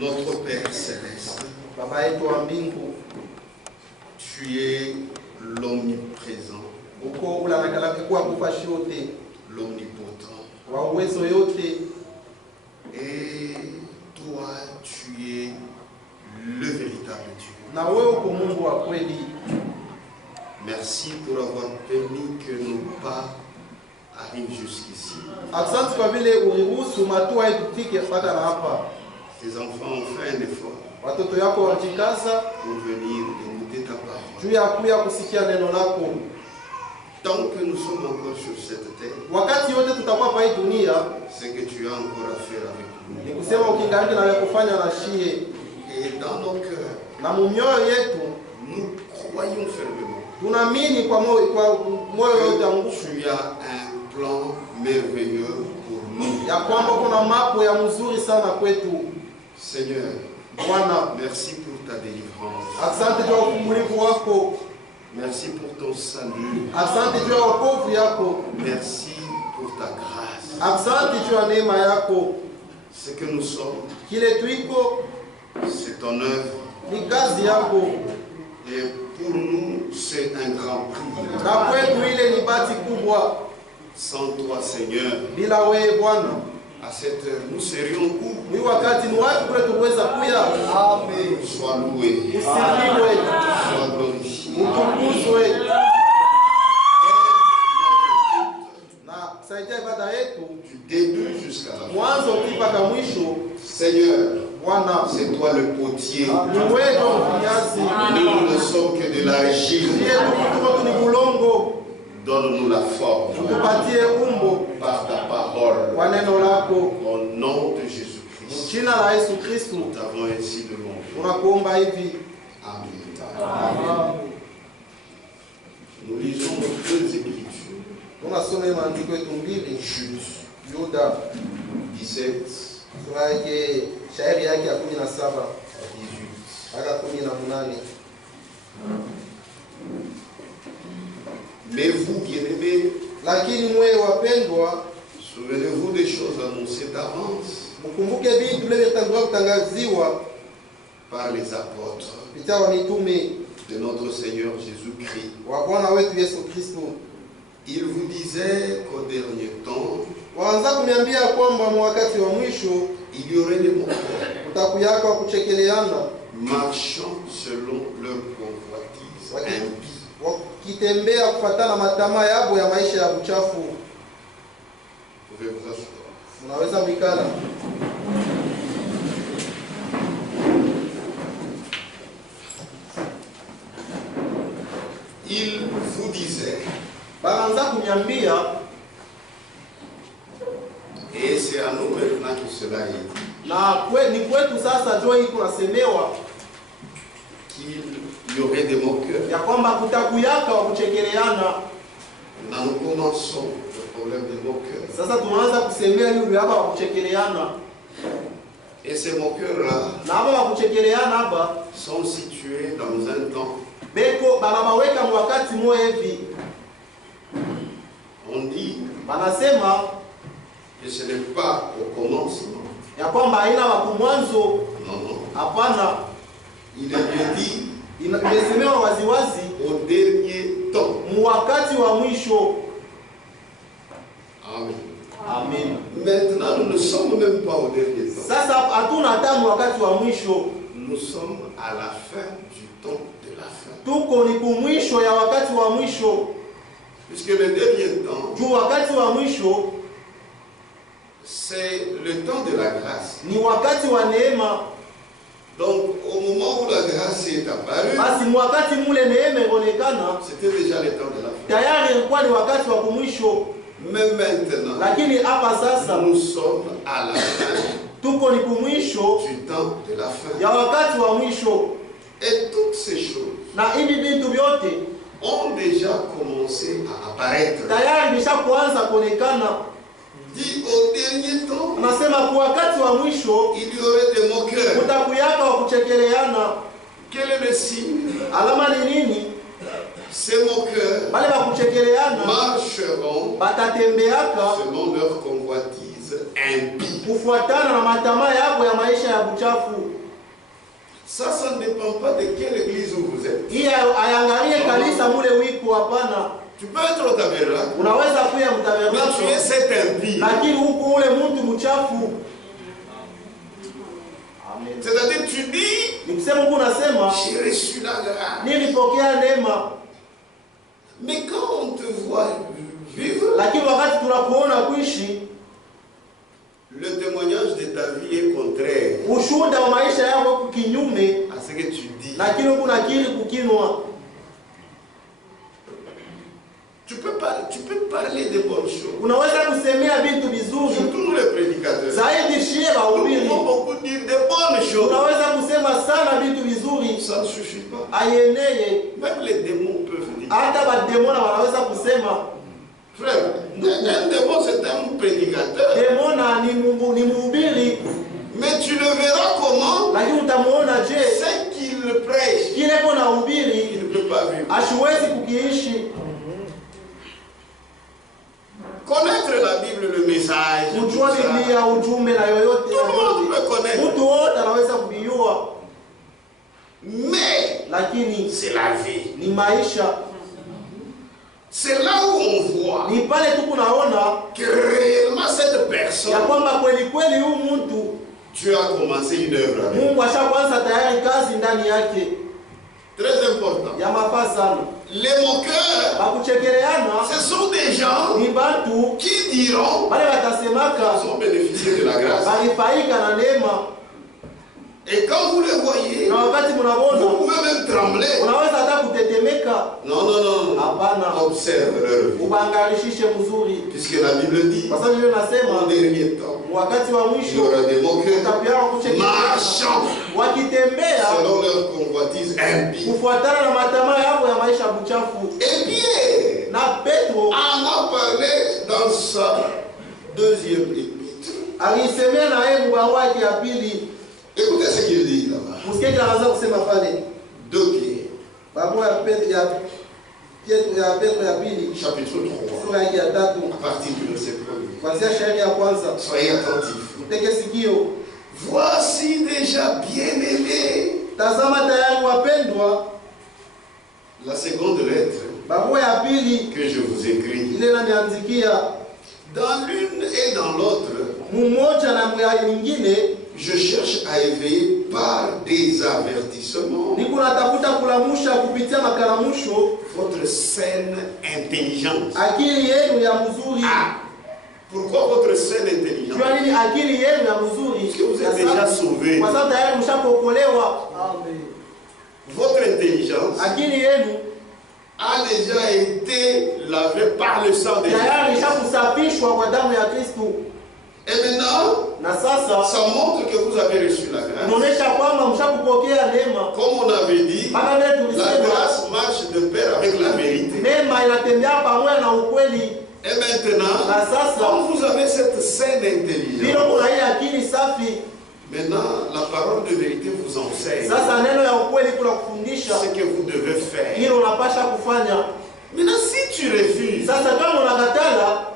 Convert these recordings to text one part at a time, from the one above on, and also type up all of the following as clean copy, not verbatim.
Notre Père Céleste, Baba yetu wa mbingu, tu es l'omniprésent, uko unakalaka kwa kufashi yote, l'omnipotent. wa uwezo yote, Et toi, tu es le véritable Dieu. na wewe uko Mungu wa kweli. Merci pour avoir permis que nos pas arrivent jusqu'ici. Asante kwa vile uliruhusu matua yetu tufike mpaka na hapa. Tes enfants ont fait un effort Watoto yako wajikaza pour venir écouter ta parole. juu ya kuya kusikia neno lako. Tant que nous sommes encore sur cette terre, Wakati yote tutakuwa pa hii dunia, c'est que tu as encore à faire avec ni nous. kusema ukingaliki na ya kufanya na shie, Et dans nos cœurs, na mumioyo yetu nous croyons fermement tunaamini kwa moyo yote ya nguvu que tu as un plan merveilleux pour nous. ya kwamba kuna mapo ya mzuri sana kwetu. Seigneur, Bwana, merci pour ta délivrance. asante juu ya ufungulivu wako, Merci pour ton salut. asante juu ya wokovu yako, Merci pour ta grâce. asante juu ya neema yako. Ce que nous sommes, Kile tuiko c'est ton œuvre. ni kazi yako, Et pour nous, c'est un grand prix. na kwetu ile ni bahati kubwa. Sans toi, Seigneur, Bila wewe Bwana, à cette heure, nous serions où? ni wakati ni wapi kule tuweza kuya? Amen. Sois loué, Usifiwe, sois glorifié. utukuzwe, na saidia ibada yetu Du début jusqu'à la fin. mwanzo mpaka mwisho. Seigneur, Bwana, c'est toi le potier. ni wewe ndio mfinyanzi, Nous ne sommes que de l'argile. ndiye tuko tu ni bulongo. Donne-nous la forme Tukupatie umbo par ta parole. kwa neno lako, Au nom de Jésus-Christ, jina la Yesu Kristo nous t'avons ainsi demandé. tunakuomba hivi. Amen. Nous lisons deux écritures. Tunasoma maandiko yetu mbili, Jude Yuda 17 sura yake, shairi yake ya 17 à 18. mpaka 18. Mais vous, bien-aimés, Lakini mwe wapendwa, souvenez-vous des choses annoncées d'avance mkumbuke vitu vilivyotangulia kutangaziwa par les apôtres kupitia wa mitume de notre Seigneur Jésus-Christ. wa Bwana wetu Yesu Kristo. Il vous disait qu'au dernier temps, Waanza kuniambia kwamba wakati wa mwisho il y aurait des moqueurs utakuyaka wa kuchekeleana, marchant selon leur convoitise impie. wakitembea kufuatana matamaa yabo ya maisha ya uchafu. Vous pouvez vous asseoir. Mnaweza mikala. Il vous disait, Baanza kuniambia, et c'est à nous maintenant que cela est dit, na ni kwetu sasa ndio hii tunasemewa qu'il y aurait des moqueurs. ya kwamba kutakuyaka wa kuchekeleana. Maintenant, nous commençons le problème des moqueurs. Sasa tunaanza kusemea yule hapa wa kuchekeleana, Et ces moqueurs-là na hapa wa kuchekeleana hapa sont situés dans un temps. beko banabaweka mwakati mwe hivi, On dit banasema que ce n'est pas au commencement. ya kwamba haina wa kumwanzo. Non, non. Hapana, Il est bien dit imesemewa waziwazi au dernier temps. mwakati wa mwisho. Amen. Amen. Maintenant, nous ne sommes même pas au dernier temps. Sasa hatuna hata mwakati wa mwisho, Nous sommes à la fin du temps de la fin. tuko ni kumwisho ya wakati wa mwisho. Puisque le dernier temps, Juu wakati wa mwisho c'est le temps de la grâce. ni wakati wa neema. Donc, au moment où la grâce est apparue, Basi mwakati mule neema inaonekana, c'était déjà le temps de la fin. tayari ilikuwa ni wakati wa kumwisho. Mais maintenant, Lakini hapa sasa nous sommes à la fin tuko ni kumwisho du temps de la fin. ya wakati wa mwisho, Et toutes ces choses na hivi vitu vyote ont déjà commencé à apparaître. tayari vishakuanza kuonekana. Dit au dernier temps, Anasema kwa wakati wa mwisho il y aurait des moqueurs. utakuyaka wa kuchekeleana. Quel est le signe? Alama ni nini? Ces moqueurs Wale wa kuchekeleana marcheront batatembeaka selon leur convoitise impie. kufuatana na matamaa yako ya maisha ya buchafu. Ça ne dépend pas de quelle église vous êtes. Hii hayangalie kanisa mule wiko, hapana. Tu peux être au tabernacle, Unaweza kuya mais tu es mtabernakulo, cet impie. lakini huku ule mtu mchafu. C'est-à-dire tu dis, Ni kusema huku unasema j'ai reçu la grâce. nilipokea neema, Mais quand on te voit vivre, lakini wakati tunakuona kuishi, le témoignage de ta vie est contraire ushuhuda wa maisha yako kinyume, à ce que tu dis. lakini huku nakiri kukinwa. Tu peux parler de bonnes choses. Unaweza kusemea vitu vizuri Surtout nous les prédicateurs. zaidi, shie Nous wahubiri pouvons beaucoup dire de bonnes choses. unaweza kusema sana vitu vizuri, Ça ne suffit pas. ayeneye Même les démons peuvent dire. hata bademona wanaweza kusema. Frère, un démon c'est un prédicateur. Demona ni mhubiri, Mais tu le verras comment? lakini utamuona je, C'est qu'il prêche. kile kona Il hubiri ne peut pas vivre. ashiwezi kukiishi. Connaître la Bible, le message. tout Kujua ça. Biblia, ujumbe na yoyote, Tout le monde peut connaître. mtu wote anaweza kujua, Mais lakini c'est la vie. ni maisha. C'est là où on voit Ni pale tu kunaona que réellement cette ya personne, kwamba kweli kweli huyu mtu Dieu a commencé une œuvre avec. Mungu ashaanza tayari kazi ndani yake. Très important. Ya mafaa sana. Les moqueurs, Bakuchekeleana ce sont des gens ni bantu qui diront wale qu'ils watasemaka ont bénéficié de la grâce. balifaika na neema, Et quand vous les voyez, na wakati vous mnaona pouvez même trembler. unaweza hata kutetemeka. Non, non, non. Hapana, Observe leur vie. ubangarishishe mzuri, Puisque la Bible dit, kwa sababu Biblia en inasema dernier temps, wakati wa il y mwisho aura des moqueurs utapewa kuchekeleana marchant wakitembea selon leur convoitise impie. kufuatana na matamaa yao ya maisha buchafu. Et Pierre Na Petro en a parlé dans sa deuxième épître. alisemea na yeye mbarua yake ya pili. Écoutez ce qu'il dit là-bas. Msikie anaanza kusema pale, 2 Pierre, barua ya Petro ya pili chapitre 3, sura yake ya 3 à partir du verset 1er. kuanzia shairi ya kwanza. Soyez attentifs. Mtege sikio. Voici déjà bien-aimés. Tazama tayari wapendwa, La seconde lettre barua ya pili que je vous écris. ile naniandikia, Dans l'une et dans l'autre, mmoja na mwingine je cherche à éveiller par des avertissements niko natafuta kulamusha kupitia makalamusho votre saine intelligence. akili yenu ya mzuri. Ah, pourquoi votre saine intelligence? Jua nini akili yenu ya mzuri? Parce que vous êtes déjà sauvés. Kwa sababu tayari mshapokolewa. Votre intelligence Akili yenu a déjà été lavée par le sang de tayari Jésus. ishakusafishwa kwa damu ya Kristo, Et maintenant, na sasa ça montre que vous avez reçu la grâce. inaonyesha kwamba mshakupokea neema. Comme on avait dit, Kama vile la tulisema, grâce marche de pair avec la vérité. neema inatembea pamoja na ukweli. Et maintenant, Na sasa comme vous avez cette saine bila intelligence, kuna hii akili safi, maintenant la parole de vérité vous enseigne sasa neno ya ukweli kuna kufundisha ce que vous devez faire. hilo unapasha kufanya. Maintenant, si tu refuses, Sasa kama unakatala,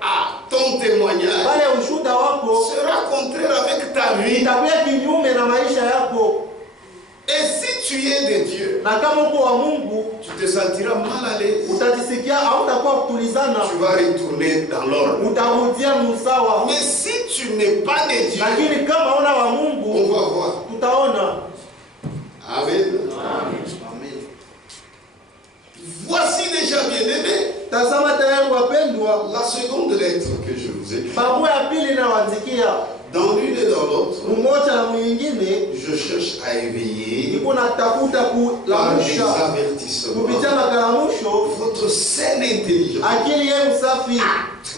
ton témoignage pale ushuhuda wako sera contraire avec ta vie. itakuwa kinyume na maisha yako, Et si tu es de Dieu, na kama uko wa Mungu tu te sentiras mal à l'aise. utajisikia hautakuwa kutulizana, Tu vas retourner dans l'ordre. utarudia musawa. Mais si tu n'es pas de Dieu, Lakini kama una wa on Mungu va voir. tutaona. Amen. Amen. Voici déjà bien-aimés Tazama tayari wapendwa, la seconde lettre que je vous ai. barua ya pili inayoandikia Dans l'une et dans l'autre, mmoja na mwingine, je cherche à éveiller niko natafuta par des kulamusha avertissements kupitia makalamusho votre saine intelligence. akili yenu safi,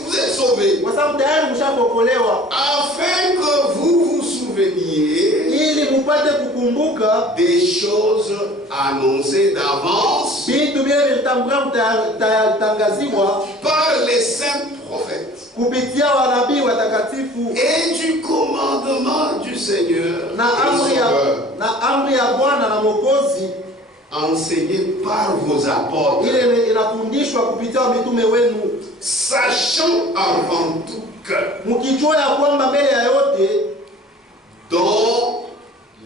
Vous êtes sauvés kwa sababu tayari mshapokolewa, afin que vous vous souveniez ili mupate kukumbuka des choses annoncées d'avance vitu vile vilitangulia kutangaziwa par les saints prophètes kupitia wanabii watakatifu et du commandement du Seigneur na et amri ya Bwana na Mwokozi, enseigné par vos apôtres, ile inafundishwa kupitia mitume wenu, sachant avant tout que mkijua ya kwamba mbele ya yote dans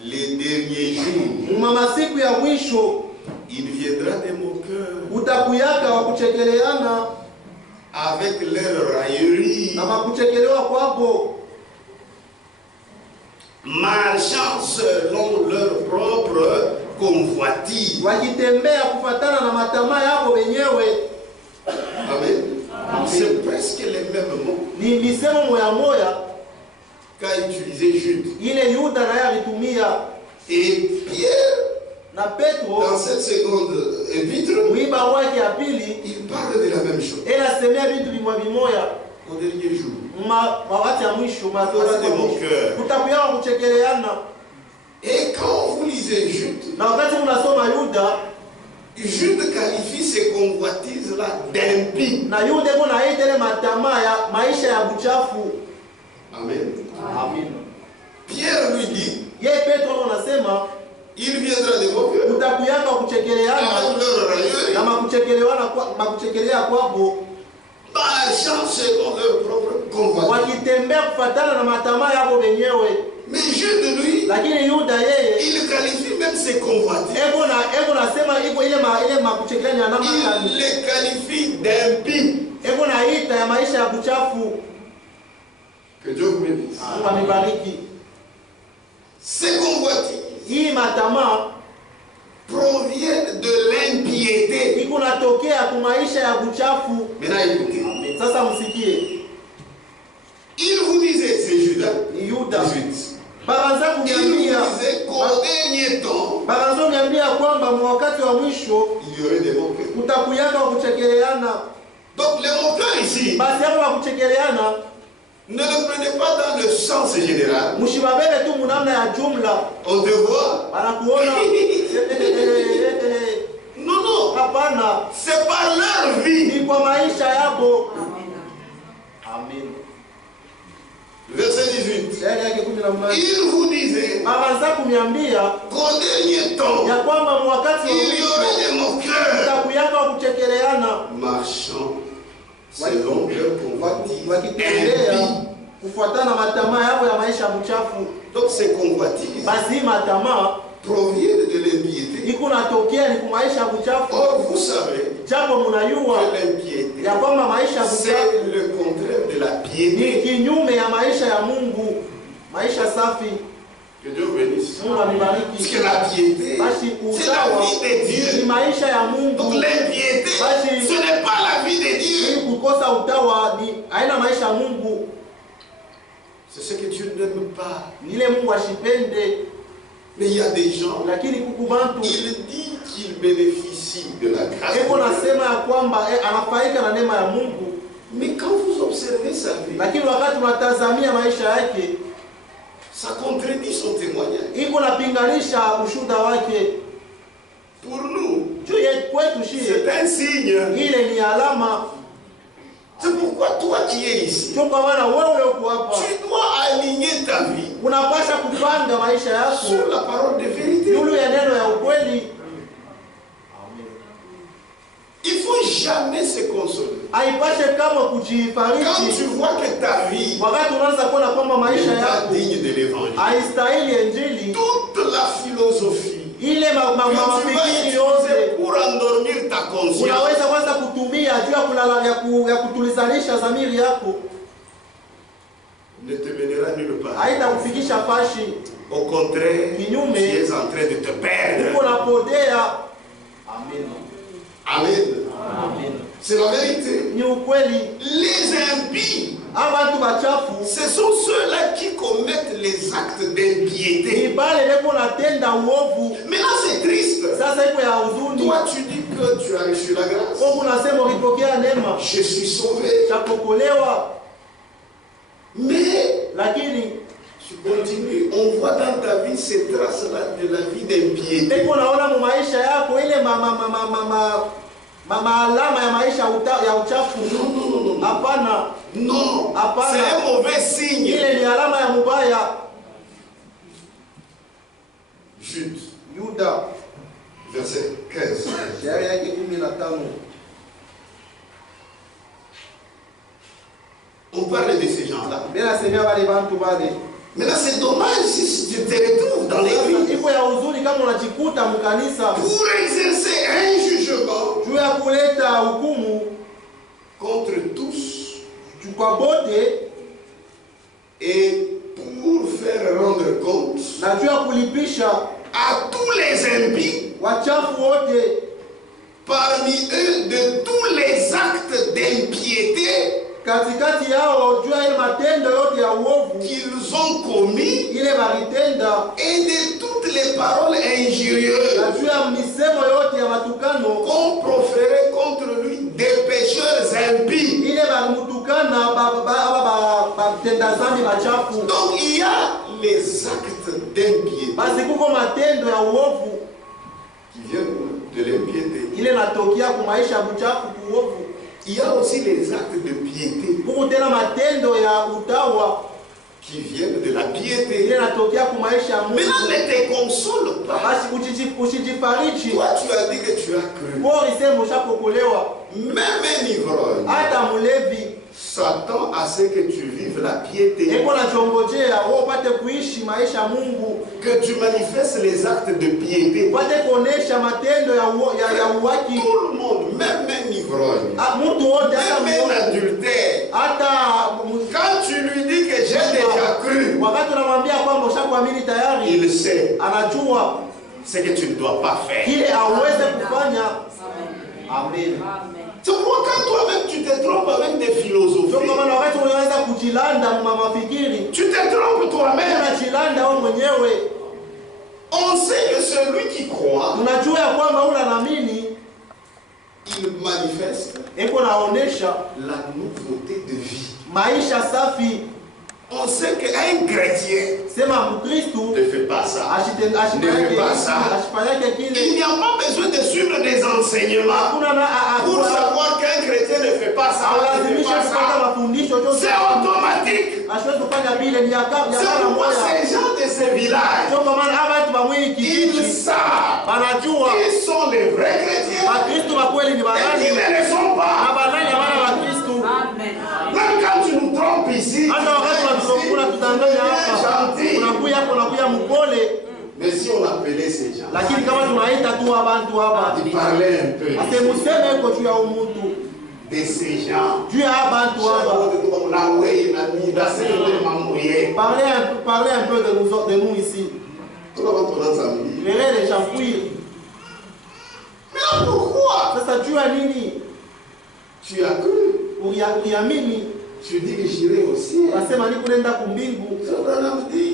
les derniers jours, masiku ya mwisho il viendra des moqueurs utakuyaka wa kuchekeleana avec leur raillerie, na makuchekelewa kwako, marchant selon leur propre convoitise. wakitembea kufatana na matamaa yako wenyewe. Amen. C'est presque les mêmes mots Ni misemo moya moya qu'a utilisé Jude. ile Yuda naye alitumia, Et Pierre, na Petro dans cette seconde épître, mwiba wake ya pili il parle de la même chose. inasemea vitu vimoja Au dernier jour, wakati ya mwisho, Voilà des moqueurs. kutakuyawa kuchekeleana. Et quand vous lisez Jude, Na wakati mnasoma Yuda, Jude qualifie ces convoitises-là d'impies. na Yuda iko naita ile matamaa ya maisha ya buchafu. Amen. Amen. Pierre lui dit, Yeye Petro anasema il viendra des moqueurs utakuyaka kuchekeleana avec leur raillerie, na makuchekelea kwako, marchant selon leur propre convoitise. wakitembea kufatana na matamaa yako wenyewe. Mais Jude, lui, Lakini Yuda yeye il qualifie même ces convoitises. ego nasema iko ile makuchekelea namna Il gani? les qualifie d'impies. Ego naita ya maisha ya buchafu. Que Dieu vous bénisse. Mungu amibariki. Ces convoitises Hii matamaa proviennent de l'impiété. iko natokea ku maisha ya buchafu. Maintenant écoutez. Sasa msikie. Il vous disait, c'est Judas Ni Yuda 18. baranza Il vous kuniambia, disait qu'au dernier temps, baranza kuniambia kwamba wakati wa mwisho il y aurait des moqueurs. utakuyaka wa kuchekeleana. Donc les moqueurs ici, Basi hapo wa kuchekeleana ne le prenez pas dans le sens général. mshibabele tu munamna ya jumla, On te voit. anakuona Non, non. hapana, C'est par leur vie. ni kwa maisha yako. Amen. Verset 18. Yale yake 18. Il vous disait Baranza kuniambia qu'au dernier temps, ya kwamba wakati wa il y mwisho aurait des moqueurs utakuyaka wa kuchekeleana, marchant selon leur convoitise. wakitembea Impies. kufuatana na matamaa yao ya maisha mchafu. Donc ces convoitises Basi hii matamaa proviennent de l'impiété. iko natokea ni kumaisha mchafu. Or, vous savez Japo mnayua que l'impiété, ya kwamba maisha mchafu c'est le contraire de la ni piété. kinyume ya maisha ya Mungu, maisha safi. Que Dieu vous bénisse. Mungu amibariki. Puisque la piété, Basi c'est la utawa vie de ni Dieu. maisha ya Donc Mungu. l'impiété, Basi ce n'est pas la vie de Dieu. ili kukosa utawa ni haina maisha ya Mungu, C'est ce que Dieu n'aime pas. ni ile Mungu ashipende. Mais il y a des gens, Lakini kuku bantu il dit qu'il bénéficie de la grâce de eko Dieu. nasema ya kwamba anafaika na neema ya Mungu, Mais quand vous observez sa vie, lakini wakati unatazamia maisha yake ça contredit son témoignage. iko napinganisha ushuhuda wake. Pour nous, Juu yetu kwetu shie c'est un signe. ile ni alama. C'est pourquoi toi qui es ici, Ndio kwa maana wewe uko hapa tu dois aligner ta vie unapasha kupanga maisha yako sur la parole de vérité. yulu ya neno ya ukweli. Il ne faut jamais se consoler. Haipashe kama Quand tu kujifariji vois que ta vie wakati unaanza kuona kwamba n'est maisha pas yako digne de l'évangile. haistahili Injili, Toute la philosophie ile que tu vas mafikiri utiliser yote pour endormir ta conscience, unaweza kwanza kutumia juu ya kulala ya kutulizanisha dhamiri yako, ne te mènera nulle part. haitakufikisha fashi. Au contraire, Kinyume. tu es en train de te perdre. Uko napodea. Amen. Amen. Amen. C'est la vérité. Ni ukweli. Les impies, Abantu bachafu ce sont ceux-là qui commettent les actes ni d'impiété. pale beko natenda uovu. Maintenant, c'est triste. Sasa iko ya huzuni. Toi, tu dis que tu as reçu la grâce. Mungu nasema ulipokea neema Je suis sauvé. cha kuokolewa, Mais lakini tu continues. On voit dans ta vie ces traces-là de la vie d'impiété. beko naona mu maisha yako ile alama ya maisha ya uchafu. Non, non, non, non. Hapana, Non, Apana. c'est un mauvais signe. ile ni alama ya mubaya. Jude, Yuda verset 15. shairi yake 15. On parle de ces gens-là. Bila semea wale bantu wale. Maintenant, c'est dommage si tu te retrouves dans l'église Iko ya uzuri kama unajikuta mkanisa pour exercer un jugement juu ya kuleta hukumu contre tous kwa bote et pour faire rendre compte na juu ya kulipisha à tous les impies wachafu wote parmi eux de tous les actes d'impiété katikati yao juu ya matendo yote ya uovu qu'ils ont commis ile balitenda et de toutes les paroles injurieuses na juu ya misemo yote ya matukano qu'ont proféré contre lui des pécheurs impies. ile balimutukana batenda zambi bachafu. Donc il y a les actes d'impiété Basi kuko matendo ya uovu qui viennent de l'impiété. ile natokia kumaisha buchafu kuovu. Il y a aussi les actes de piété Kuko tena matendo ya utawa qui viennent de la piété. ile natokia kumaisha Mungu. Maintenant, ne te console pas. Basi usijifariji. Toi, tu as dit que tu as cru. Kwa isemo ushapokolewa. Même un ivrogne Hata mulevi s'attend à ce que tu vives la piété, eko na chongojea wewe upate kuishi maisha Mungu, que tu manifestes les actes de piété. upate kuonesha matendo ya uwaki. Tout le monde, même un ivrogne, Mtu wote même un adultère, quand tu lui dis que j'ai déjà cru, wakati unamwambia kwamba ushakuamini tayari, il sait anajua ce que tu ne dois pas faire. kile aweze kufanya. Amen. C'est pourquoi quand toi-même tu te trompes avec des philosophies, Kwa maana wakati unaweza kujilanda mafikiri, tu te trompes toi-même. unajilanda wewe mwenyewe. On sait que celui qui croit, Unajua ya kwamba unaamini, il manifeste eko naonesha la nouveauté de vie. maisha safi. On sait qu'un chrétien Sema Mkristo ne fait pas ça. ashifanyake Il kile. n'y a pas besoin de suivre des enseignements pour savoir qu'un chrétien ne fait pas ça. Ne fait pas ça. C'est automatique. C'est pourquoi ces gens de ce village, ils savent qu'ils sont les vrais chrétiens et qu'ils ne le sont pas. Même quand tu nous trompes ici, mais si on appelait ces gens, ils parlaient un peu de ces gens. Parlez un peu de nous ici. Les gens fuient. Mais pourquoi? Sasa jua nini? Tu as cru. Uliamini. Tu dis que j'irai au ciel. Unasema ni kuenda kumbingu.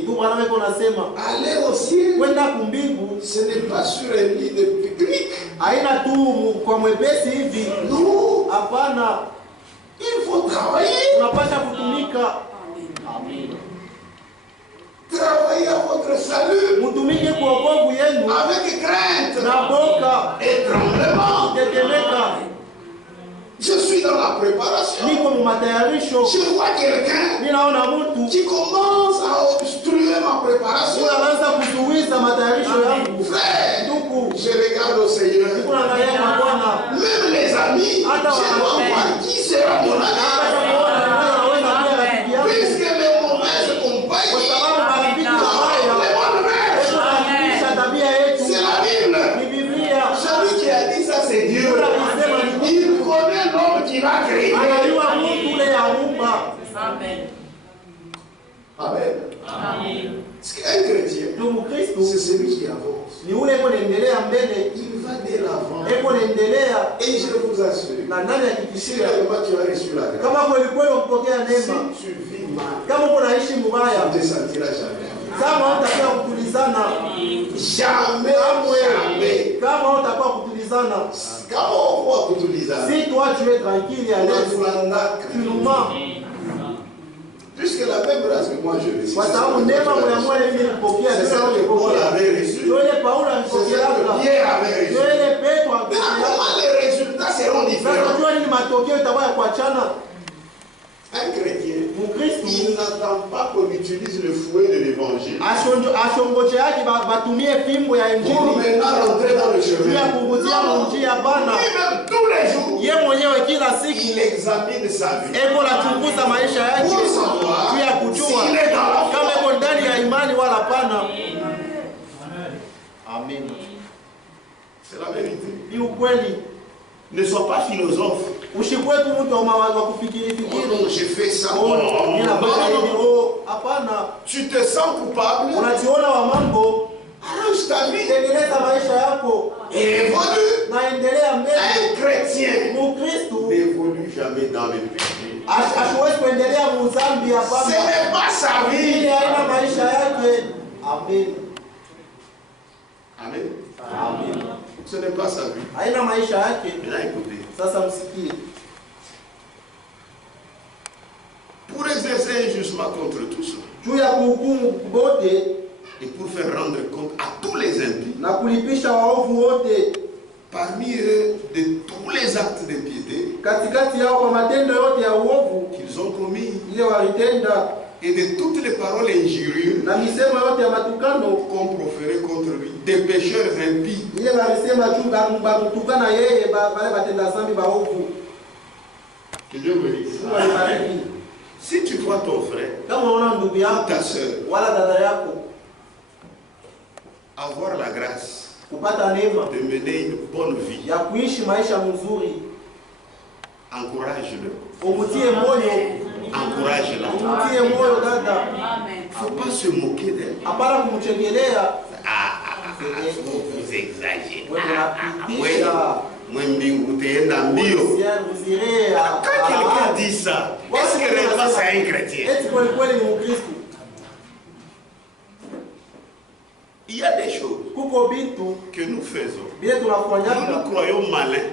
Ndugu anaweko nasema aller au ciel. Kwenda kumbingu ce n'est pas sur un lit de pique-nique. Haina tu kwa mwepesi hivi. Non. Hapana. Il faut travailler. Unapasha kutumika. Amen. Travaillez à votre salut. Mutumike kwa wokovu yenu. Avec crainte. Na boka. Et tremblement. Tetemeka. Je suis dans la préparation. Niko mumatayarisho. Je vois quelqu'un ninaona mtu qui commence à obstruer ma préparation. Unaanza kuzuiza matayarisho yangu. Frère, ndugu, je regarde au Seigneur. Unaangalia kwa Bwana. Même les amis, je dois voir qui sera mon ami. Puisque les mauvaises compagnies, c'est la Bible. Celui qui a dit ça, c'est Dieu. Il connaît l'homme qui va créer. Amen. Amen. Amen. Un chrétien, c'est celui qui avance. Il va de l'avant. Et je vous assure, si réellement tu as reçu la grâce, si tu vis mal, tu ne te sentiras jamais. Jamais, jamais. Kama utakuwa kutulizana, kama utakuwa kutulizana, si toi tu es tranquille à l'aise, tu nous mens. Puisque la même grâce que moi je reçois, kwa sababu neema mliamua ile ilipokea, c'est ça que Paul avait reçu, yule Paulo alipokea, Pierre avait reçu. yule Petro alipokea. Comment les résultats seront différents? Unajua nini matokeo itakuwa ya kuachana? Un chrétien il n'attend pas qu'on utilise le fouet de l'évangile ashongoje yake batumie fimbo ya pour maintenant rentrer dans le chemin. Lui-même tous les jours, Ye mwenyewe kila siku il examine sa vie eko nachunguza maisha yake pour savoir juu ya kujua s'il est dans la kama foi. eko ndani ya imani wala pana. Amen. C'est la vérité. Ni ukweli. Ne sois pas philosophe. Usikwe tu mtu wa kufikiri fikiri. Oh non, j'ai fait ça. Oh, Non, non. hapana. Tu te sens coupable. Unajiona wa mambo. Arrange ta vie. Tengeneza maisha yako. Et évolue. Na endelea mbele. Un chrétien Mkristo n'évolue jamais dans le péché. Asiwezi kuendelea muzambi hapana. Ce n'est pas sa vie. Ile haina maisha yake. Amen. Amen. Amen. Ce n'est pas sa vie. Haina maisha yake. Maintenant écoutez. Sasa msikie. Pour exercer un jugement contre tous Juu ya kuhukumu bote et pour faire rendre compte à tous les impies, na kulipisha waovu wote parmi eux de tous les actes d'impiété katikati yao kwa matendo yote ya uovu qu'ils ont commis ile walitenda et de toutes les paroles injurieuses na misemo yote ya matukano qu'ont proféré contre lui, des pécheurs impies. ile walisema juu bamutukana yeye wale batenda zambi baovu. Que Dieu bénisse. Mungu alibariki. Si tu vois ton frère, Kama unaona ndugu yako ta soeur, wala dada yako avoir la grâce kupata neema de mener une bonne vie, ya kuishi maisha mzuri, encourage-le. umutie moyo, Encourage-la. umutie moyo dada. Il ne faut pas se moquer d'elle. Hapana kumchekelea. Vous exagérez. Wewe unapitisha. Moi, mbingu utaenda mbio. Quand quelqu'un dit ça, est-ce que réellement c'est un chrétien? Il y a des choses que nous faisons. Nous nous croyons malins.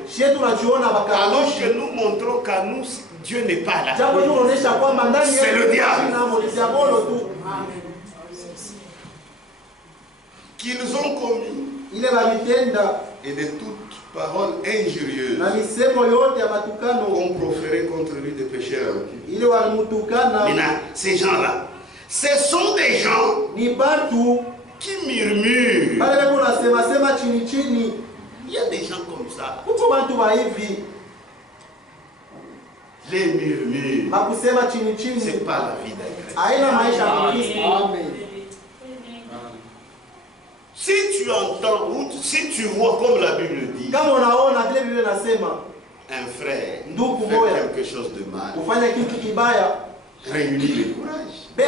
Alors que nous montrons qu'à nous, Dieu n'est pas là. C'est le diable. Qu'ils ont commis. Et de toutes paroles injurieuses qu'ont proféré contre lui des pécheurs. Maintenant, ces gens-là, ce sont des gens qui murmurent. Il y a des gens comme ça. Les murmures, c'est pas la vie d'un chrétien. Si tu entends ou si tu vois comme la Bible dit, un frère fait quelque chose de mal, réunis le courage. Va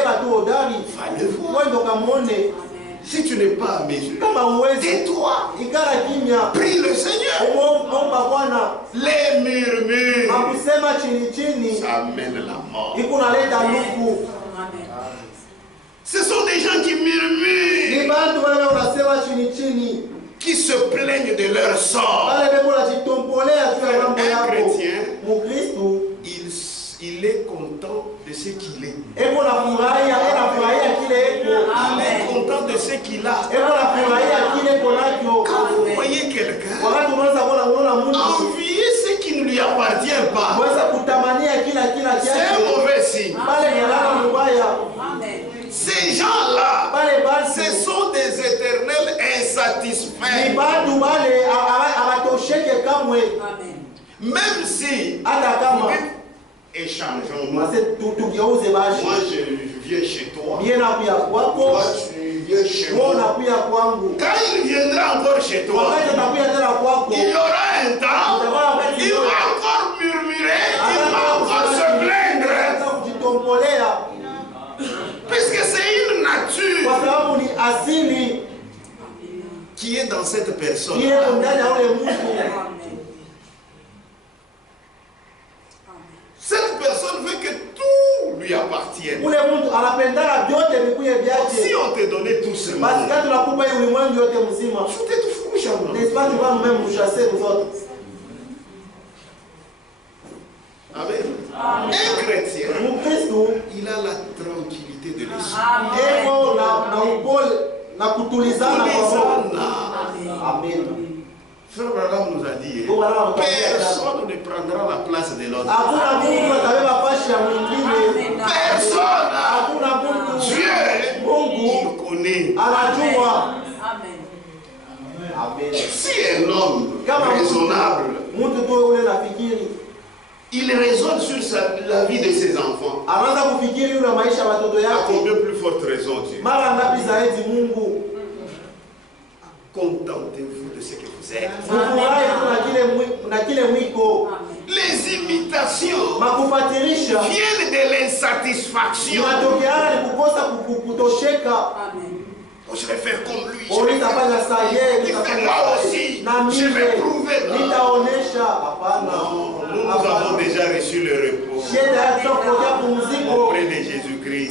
le voir. Si tu n'es pas à mesure, tais-toi. Prie le Seigneur. Les murmures, ça amène la mort. Ce sont des gens qui murmurent, qui se plaignent de leur sort. Un chrétien, il est content de ce qu'il est. Il est content de ce qu'il a. Quand vous voyez quelqu'un, envier ce qui ne lui appartient pas, c'est un mauvais signe. Ces gens-là, ce sont des éternels insatisfaits. Même si échangeons-nous. Moi, je viens chez toi. Toi, tu viens chez moi. Quand il viendra encore chez toi, il y aura un temps, il va encore murmurer, il va encore se plaindre. Puisque c'est une nature qui est dans cette personne. Cette personne veut que tout lui appartienne. Si on te donnait tout ce monde, tu te fous. Amen. Un chrétien, il a la tranquillité de l'esprit. Amen. Frère Branham nous a dit, personne ne prendra la place de l'autre. Personne raisonnable. Il raisonne sur la vie de ses enfants. À combien plus forte raison Dieu? Contentez-vous de ce que vous êtes. Les imitations viennent de l'insatisfaction. Je vais faire comme lui. Je vais faire moi aussi. Je vais prouver. Non, nous avons déjà reçu le repos auprès de Jésus-Christ.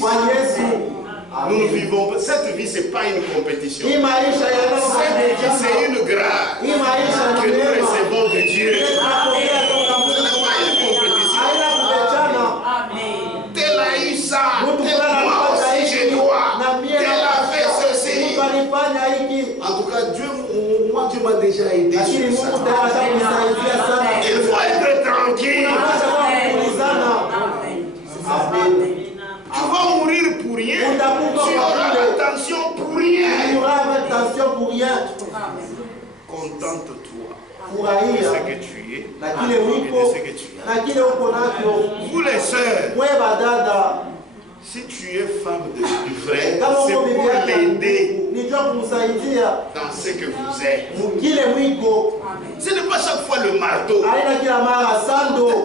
Nous ne vivons pas. Cette vie, ce n'est pas une compétition. Cette vie, c'est une grâce que nous recevons de Dieu. Ce n'est pas une compétition. Tel a eu ça. Moi aussi, je dois. Tel a fait ceci. En tout cas, Dieu m'a déjà aidé sur ça. Il faut être tranquille. Tu vas mourir pour rien. Tu auras l'attention pour rien. Contente-toi de ce que tu es et de ce que tu as. Vous les sœurs, si tu es femme du frère, c'est pour l'aider dans ce que vous êtes. Ce n'est pas chaque fois le marteau.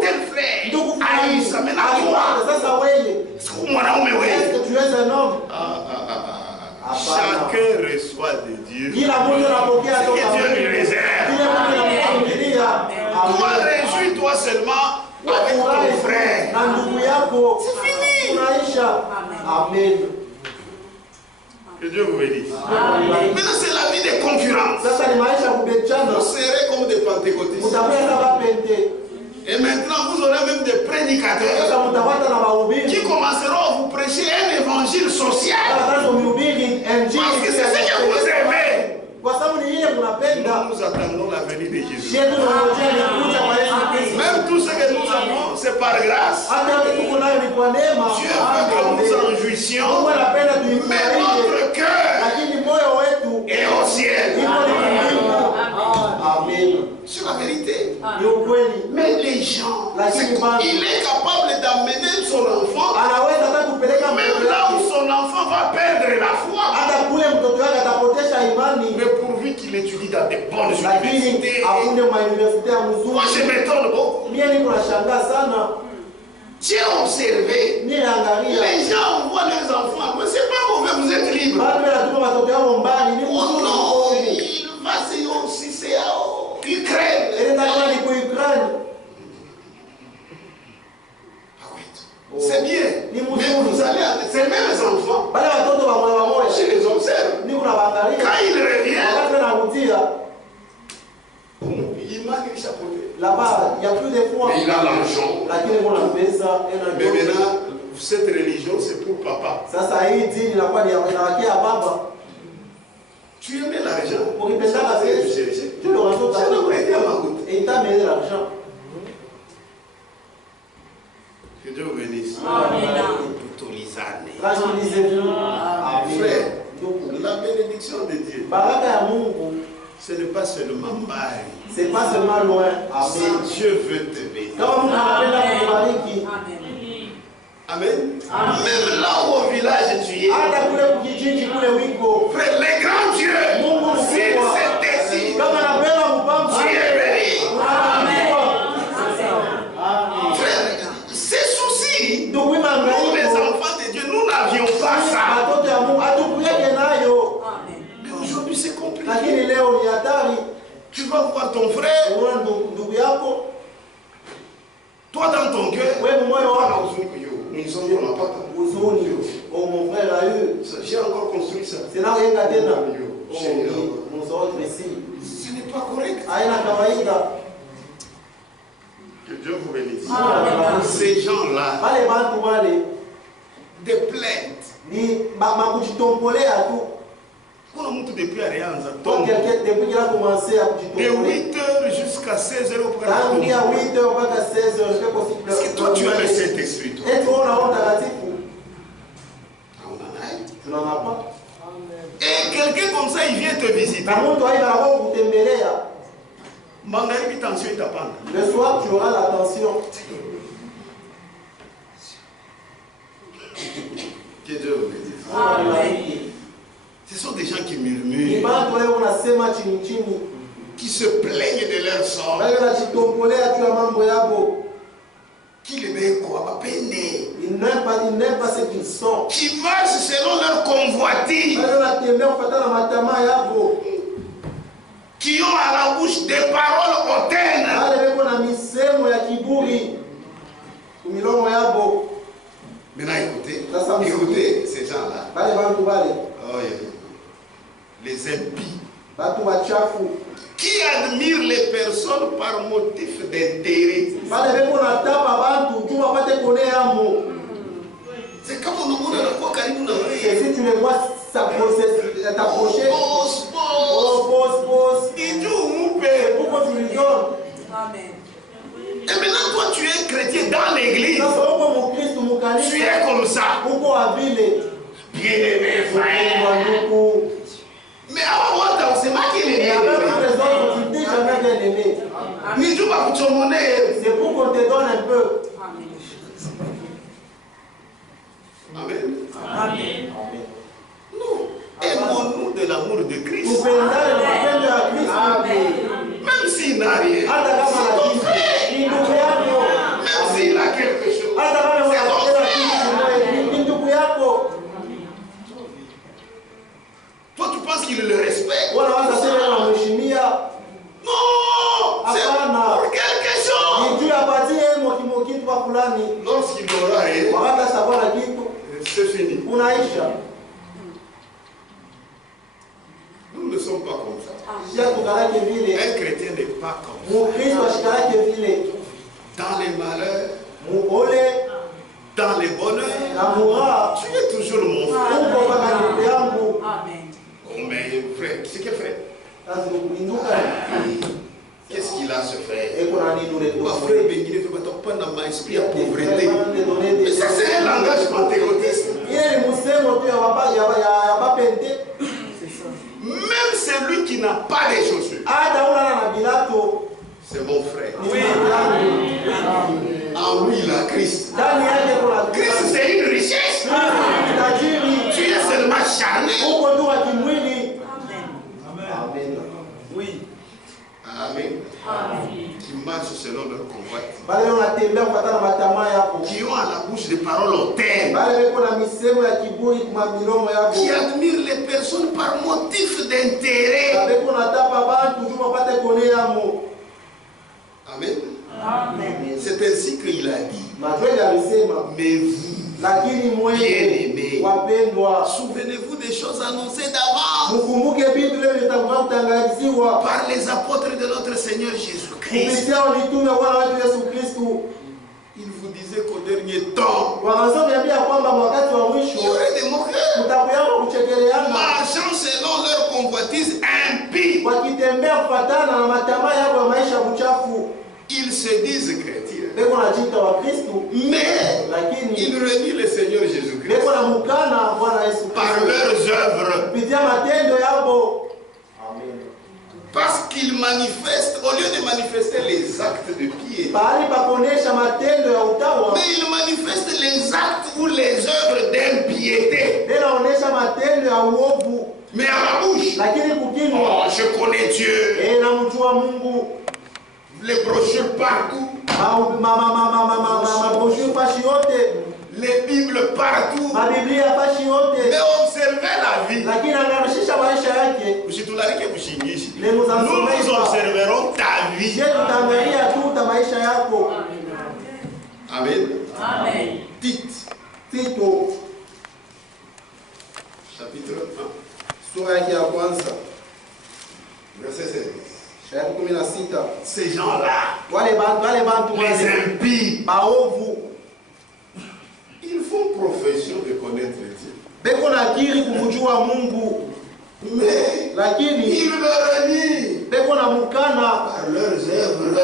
Tel frère a eu ça, maintenant toi. Est-ce que tu es un homme? Chacun reçoit de Dieu ce que Dieu lui réserve. Toi, réjouis-toi seulement avec ton frère. C'est fini. Amen. Que Dieu vous bénisse. Maintenant, c'est la vie des concurrents. Vous serez comme des pentecôtistes. Et maintenant, vous aurez même des prédicateurs qui commenceront à vous prêcher un évangile social. Parce que c'est ce que vous aimez. Nous attendons la venue de Jésus. Même tout ce que nous avons, c'est par grâce. Dieu veut que nous en jouissions. Mais notre cœur est au ciel. C'est la vérité. Mais les gens, il est capable d'amener son enfant, même là où son enfant va perdre la foi. Mais pourvu qu'il étudie dans des bonnes universités. Moi, je m'étonne beaucoup. J'ai observé, les gens envoient leurs enfants, mais c'est pas mauvais, vous êtes libre. Oh non, il va aussi, c'est à Ukraine. C'est bien, mais vous allez, c'est même les enfants. Je les observe. Quand ils reviennent, il manque le chapeauté. Là-bas, il y a plus de foi. Mais il a l'argent. Mais maintenant, cette religion, c'est pour papa. Tu aimais l'argent. Et il t'a mis l'argent. Que Dieu vous bénisse. Frère, la bénédiction de Dieu, ce n'est pas seulement Marie. C'est pas seulement loin. Amen. Dieu veut te bénir. Amen. Même là où au village tu es, frère, les grands dieux, s'ils se décident, tu es béni. Frère, ces soucis, nous les enfants de Dieu, nous n'avions pas ça. Mais aujourd'hui c'est compliqué. Tu vas voir ton frère, toi dans ton cœur, mon frère a eu. J'ai encore construit ça. C'est là où il y a Ce n'est pas correct. Que Dieu vous bénisse. Ces gens-là, des plaintes. Depuis de 8h jusqu'à 16h. Est-ce que toi tu as le Saint-Esprit? Tu n'en as pas. Et quelqu'un comme ça, il vient te visiter. Le soir, tu auras la tension. Que Dieu vous bénisse. Ce sont des gens qui murmurent, qui se plaignent de leur sort, qui les met quoi à peine, ils n'aiment pas ce qu'ils sont, qui marchent selon leur convoitise, qui ont à la bouche des paroles hautaines. Maintenant écoutez ces gens-là. Oh, yeah. Les impies qui admirent les personnes par motif d'intérêt. C'est comme on a quoi carrément. Si tu les vois t'approcher, pourquoi tu lui donnes? Amen. Et maintenant, toi, tu es chrétien dans l'église. Tu es comme ça. Bien aimé, frère. Mais avant, c'est moi qui l'ai aimé. C'est pour qu'on te donne un peu. Amen. Amen. Non. Aimons-nous de l'amour de Christ. Même s'il n'a rien. Même s'il a quelque chose. Toi, tu penses qu'il le respecte? Non, c'est pour quelque chose. Lorsqu'il aura rien, c'est fini. Nous ne sommes pas comme ça. Un chrétien n'est pas comme ça. Dans les malheurs, dans les bonheurs, tu es toujours mon frère. Oh, mais frère, c'est quel frère? Qu'est-ce qu'il a ce frère? Ma frère Benguine ne fait pas dans ma esprit à pauvreté. Mais ça, c'est un langage pentecôtiste. Même celui qui n'a pas les chaussures, c'est mon frère. Oui. En lui, il a Christ. Christ, c'est une richesse. Tu es seulement charné. Amen. Oui. Amen. Qui marchent selon leur convoitise. Qui ont à la bouche des paroles hautaines. Qui admirent les personnes par motif d'intérêt. Amen. C'est ainsi qu'il a dit. Mais vous, bien-aimés, souvenez-vous des choses annoncées d'avance par les apôtres de notre Seigneur Jésus-Christ. Il vous disait qu'au dernier temps, il y aurait des moqueurs marchant selon leur convoitise impie. Ils se disent chrétiens, mais ils renient le Seigneur Jésus-Christ par leurs œuvres. Parce qu'ils manifestent, au lieu de manifester les actes de pied, mais ils manifestent les actes ou les œuvres d'impiété. Mais à la bouche, oh, je connais Dieu. Les brochures partout. Les Bibles partout. Mais observez la vie. Nous observerons ta vie. Amen. Amen. Tito. Chapitre 1. Verset 16. Ces gens-là, les impies, ils font profession de connaître Dieu. Mais ils le renient par leurs œuvres.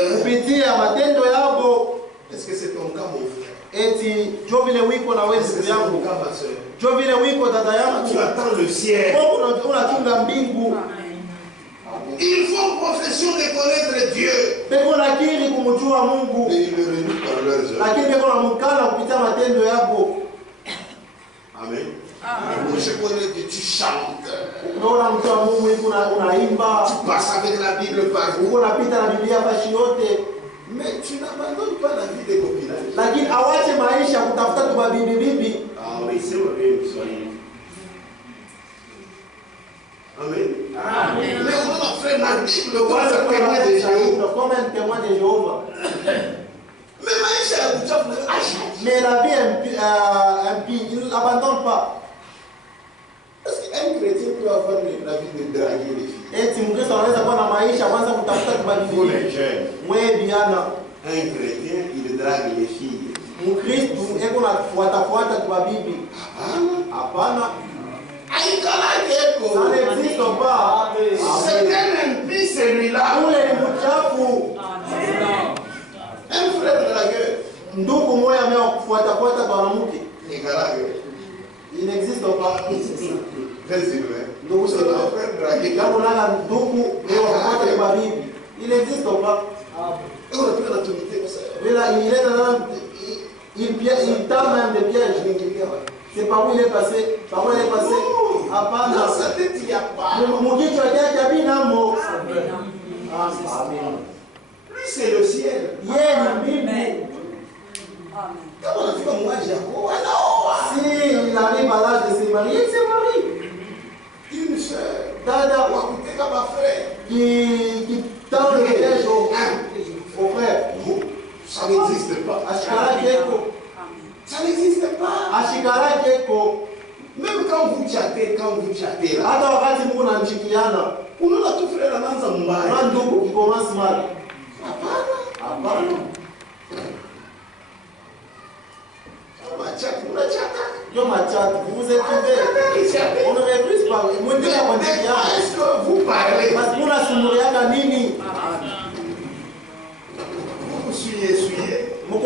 Est-ce que c'est ton cas, mon frère? Est-ce que c'est ton cas, ma soeur? Tu attends le ciel. Ils font profession de connaître Dieu. Mais ils le renient par leurs œuvres. Amen. Je connais que tu chantes. Tu passes avec la Bible partout. Mais tu n'abandonnes pas la vie des copinages. Ah oui, c'est vrai. Amen. Amen. Mais on a fait ma Bible comme un témoin de Jéhovah. Mais la vie impie, il ne l'abandonne pas. Est-ce qu'un chrétien peut avoir la vie de draguer les filles? Pour les jeunes. Un chrétien, il drague les filles. Ça n'existe pas. C'est un impie celui-là. Un frère dragueur. Il n'existe pas. Il n'existe pas. Il tend même des pièges. C'est par où il est passé. Par où il est passé. Dans sa tête, il n'y a pas. Lui, c'est le ciel. Si il arrive à l'âge de se marier, il se marie. Une soeur qui tend le piège au frère. Ça n'existe pas. Ça n'existe pas. Même quand vous chattez là. On a tout fait la danse en bas. Vous êtes trouvés. On ne méprise pas. Est-ce que vous parlez? Vous essuyez. Nous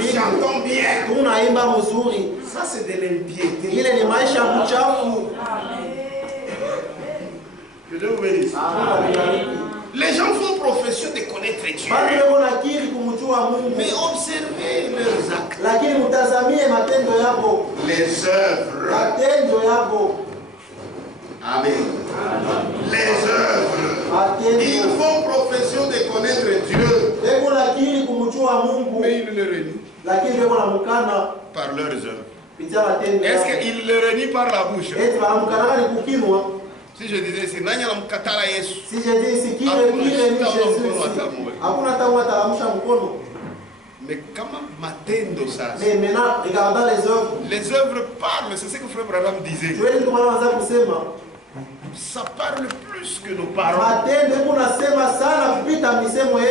chantons bien. Ça, c'est de l'impiété. Que Dieu vous bénisse. Les gens font profession de connaître Dieu. Mais observez leurs actes. Les œuvres. Amen. Les œuvres. Ils font profession de connaître Dieu. Mais ils le renient par leurs œuvres. Est-ce qu'ils le renient par la bouche? Si je disais, c'est Nanyala Mkatala Yesu. Si je dis, c'est qui Jésus? Mais comment m'attendre ça? Mais maintenant, regardons les œuvres. Les œuvres parlent, c'est ce que Frère Branham disait. Ça parle plus que nos paroles.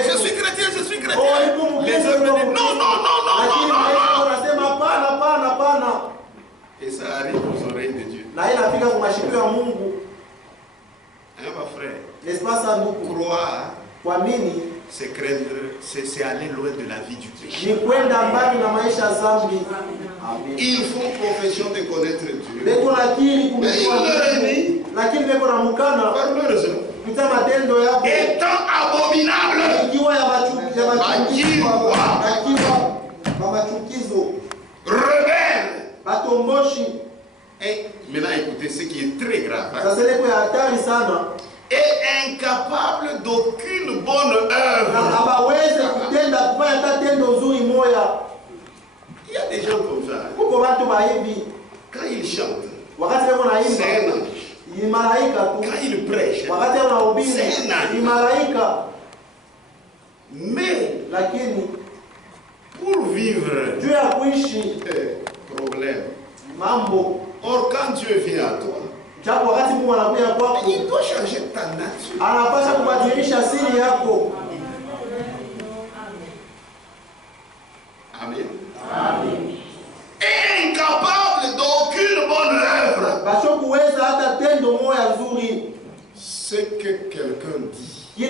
Je suis chrétien. Les œuvres disent non. Et ça arrive aux oreilles de Dieu. Ma frère, croire, c'est craindre, c'est aller loin de la vie du péché. Ils font profession de connaître Dieu. Mais ils le renient par leurs œuvres. Étant abominable, rebelle. Et maintenant, écoutez ce qui est très grave. Et incapable d'aucune bonne œuvre. Il y a des gens comme ça. Quand ils chantent, c'est un ange. Quand ils prêchent, c'est un ange. Mais pour vivre, problème. Or, quand Dieu vient à toi, il doit changer ta nature. Amen. Incapable d'aucune bonne œuvre. Ce que quelqu'un dit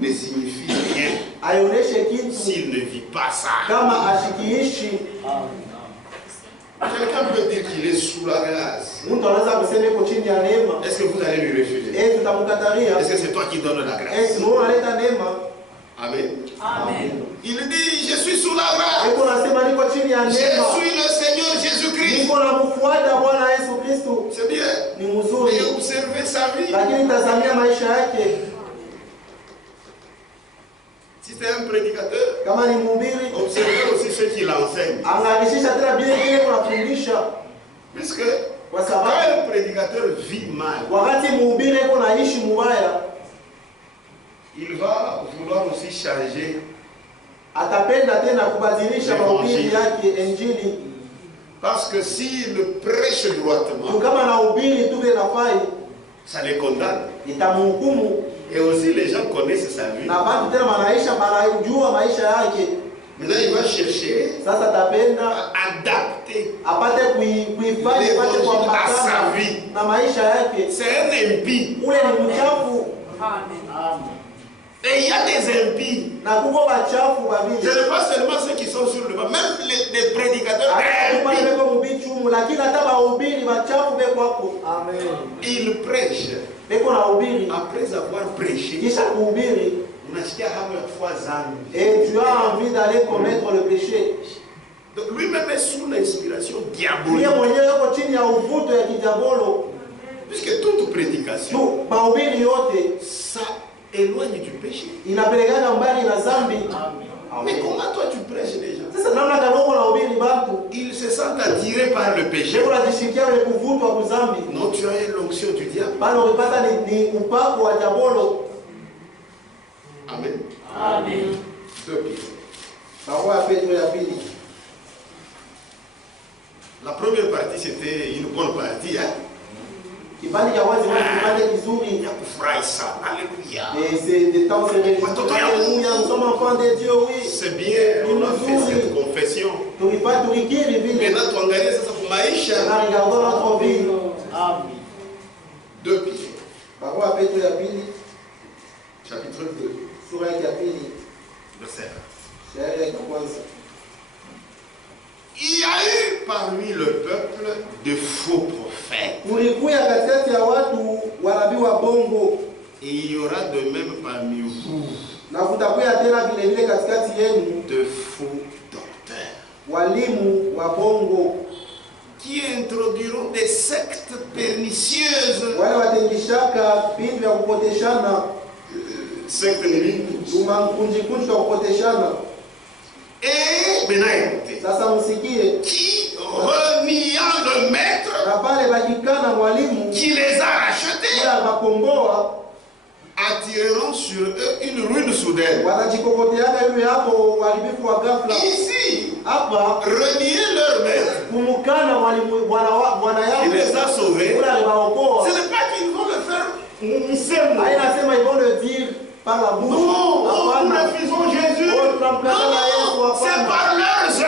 ne signifie rien s'il ne vit pas ça. Quelqu'un peut dire qu'il est sous la grâce. Est-ce que vous allez lui refuser? Est-ce que c'est toi qui donnes la grâce? Amen. Amen. Il dit, je suis sous la grâce. Je suis le Seigneur Jésus-Christ. C'est bien. Et observez sa vie. Si c'est un prédicateur, observez aussi ceux qui l'enseignent. Puisque quand un prédicateur vit mal, il va vouloir aussi changer l'évangile. Parce que s'il prêche droitement, ça les condamne. Et aussi les gens connaissent sa vie. Maintenant il va chercher à adapter l'évangile à sa vie. C'est un impie. Et il y a des impies. Je ne pas seulement ceux qui sont sur le banc, même les prédicateurs impies. Ils prêchent. Après avoir prêché, et tu as envie d'aller commettre le péché. Donc lui-même est sous l'inspiration diabolique. Puisque toute prédication, ça éloigne du péché. Mais comment toi tu prêches les gens? Ils se sentent attirés par le péché. Non, tu as l'onction du diable. Amen. Amen. 2 Pierre. La première partie c'était une bonne partie. Hein? C'est bien, on a fait cette confession. Maintenant, tu engages ça pour Maïcha. 2 Pierre. Chapitre 2. Verset 1. Il y a eu parmi le peuple de faux prophètes. Et il y aura de même parmi vous de faux docteurs qui introduiront des sectes pernicieuses. Secte et maintenant écoutez, qui reniant le maître qui les a rachetés attireront sur eux une ruine soudaine. Ici, renier leur maître qui les a sauvés, ce n'est pas qu'ils vont le faire. Ils vont le dire par la bouche. Non, nous refusons Jésus. Non, c'est par leurs œuvres.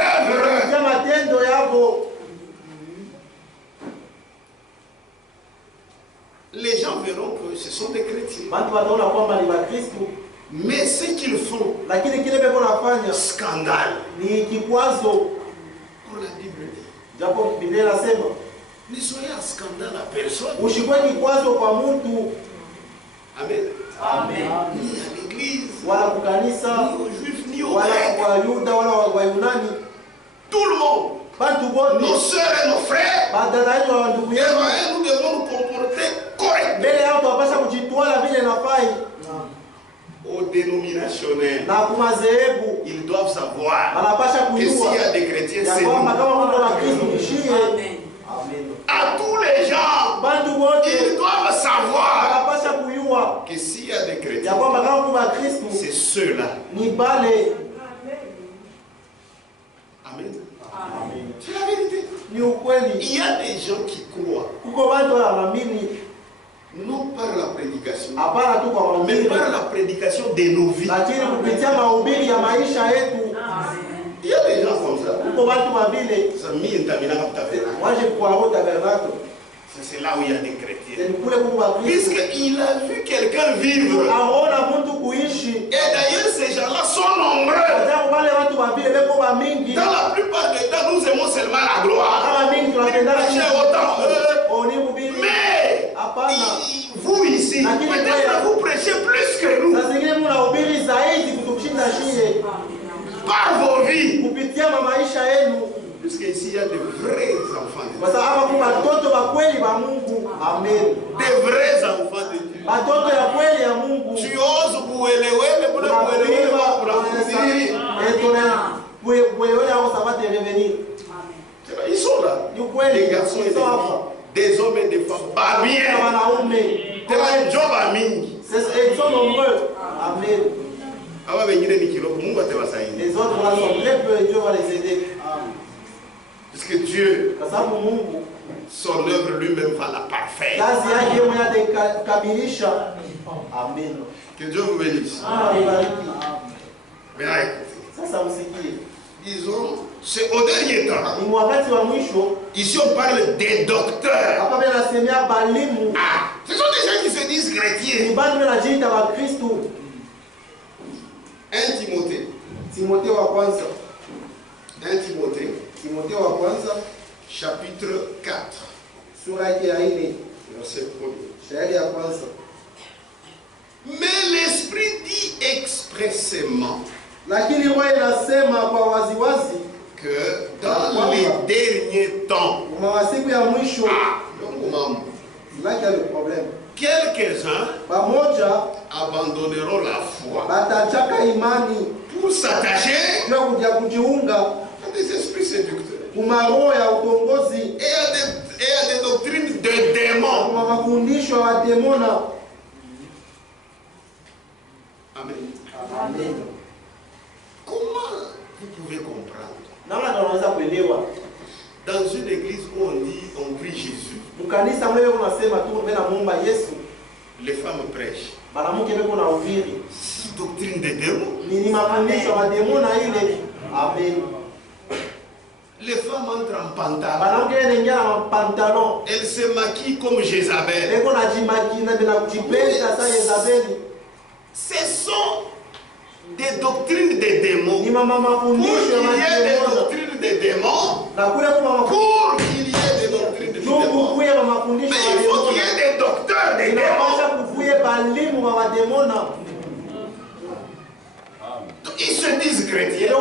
Les gens verront que ce sont des chrétiens. Mais ce qu'ils font, scandale. Pour la Bible dit, ne soyez un scandale à personne. Amen. Amen. Ni à l'église, ni aux juifs, ni aux grecs. Tout le monde. Nos soeurs et nos frères. Nous devons nous comporter correctement. Aux dénominationnels, ils doivent savoir que s'il y a des chrétiens, c'est nous. Amen. À tous les gens, ils doivent savoir que s'il y a des chrétiens, c'est ceux-là. Amen. C'est la vérité. Il y a des gens qui croient, non par la prédication, mais par la prédication de nos vies. Il y a des gens comme ça. C'est là où il y a des chrétiens. Puisqu'il a vu quelqu'un vivre. Et d'ailleurs, ces gens-là sont nombreux. Dans la plupart des temps, nous aimons seulement la gloire. aussi, peut-être vous prêchez plus que nous. Saa zingine mnahubiri zaidi kutukushinda shie Par vos vies. kupitia maisha yenu. Puisqu'ici il y a de vrais enfants de Dieu. Kwa sababu kuna watoto wa kweli wa Mungu. Amen. Des vrais enfants de Dieu. Watoto ya kweli ya Mungu. Tu oses kuelewele, kuna kuelewele kuna kuziri. Kuelewele au ça va te revenir. Ils sont là. Ni kweli. Des garçons et des filles. Des hommes et des femmes. Pas bien. Wanaume. Job a mingi. Ils sont nombreux. Amen. Awa wengine ni kidogo, Mungu atawasaidia. Les autres là sont très peu et Dieu va les aider. Parce que Dieu, Kwa sababu Mungu son œuvre lui-même va la parfaire. kazi yake mwenye atakamilisha. Amen. Que Dieu vous bénisse. Amen. Maintenant écoutez. Sasa msikie. Disons, c'est au dernier temps. Ni wakati wa mwisho. Ici on parle des docteurs. Hapa mimi nasemea balimu. Ah, ce sont des gens qui se disent chrétiens. Ni bado wanajiita wa Kristo. 1 Timothée. Timotheo wa kwanza. 1 Timothée. Timotheo wa kwanza chapitre 4. Sura yake ya 4. Verset 1. Shairi ya kwanza. Mais l'Esprit dit expressément Lakini roho inasema kwa waziwazi que dans les derniers temps, masiku ya mwisho, là il y a le problème. Quelques-uns pamoja abandonneront la foi batachaka imani pour s'attacher juu kujiunga à des esprits séducteurs kumaroho ya utongozi et à des doctrines de démons. Kwa mafundisho ya demona. Amen. Amen. Comment vous pouvez comprendre? Dans une église où on prie Jésus, les femmes prêchent. Doctrine des démons. Les femmes entrent en pantalon. Elles se maquillent comme Jézabel. Ce sont des doctrines des démons. Pour qu'il y ait des doctrines des démons, pour qu'il y ait des doctrines des démons, mais il faut qu'il y ait des docteurs des démons. Ils se disent chrétiens.